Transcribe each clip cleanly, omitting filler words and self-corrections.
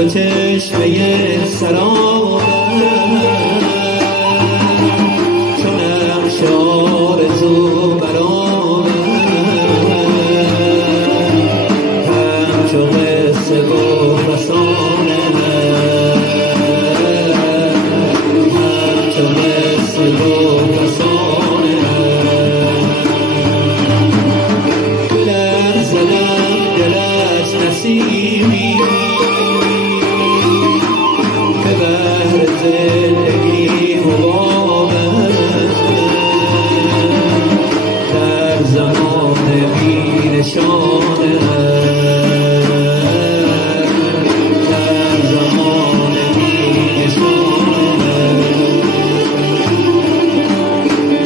چو چشمه سرابم، چو نقش آرزو برآمد، همچو قصه و فسانه، همچو قصه و فسانه. بلرزدم دل از نسیمی که بهر زندگی حبابم، در زمان بی نشانه، در زمان بی نشانه.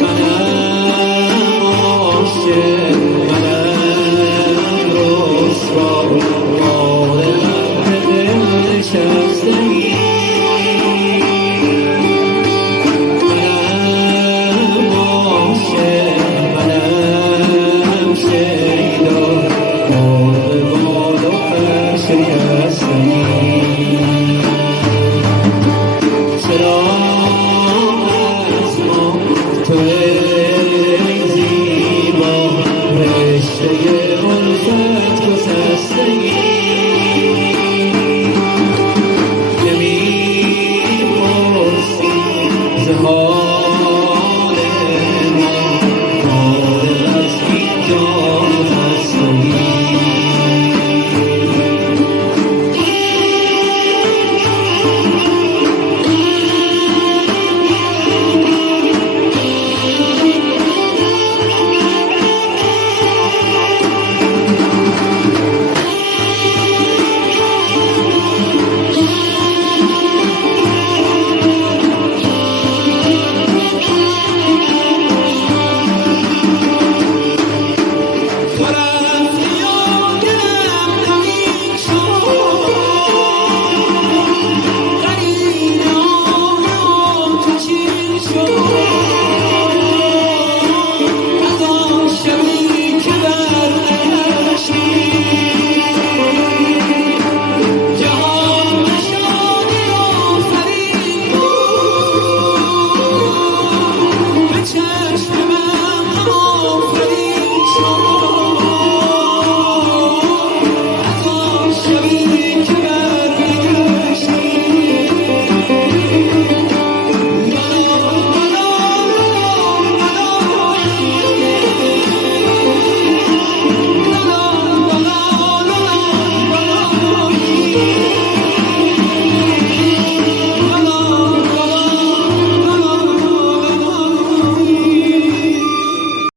منم عاشق، منم رسوا، عالم دل نشسته‌ای. منم عاشق، منم شیدا، مرغ بال و پر شکسته‌ای.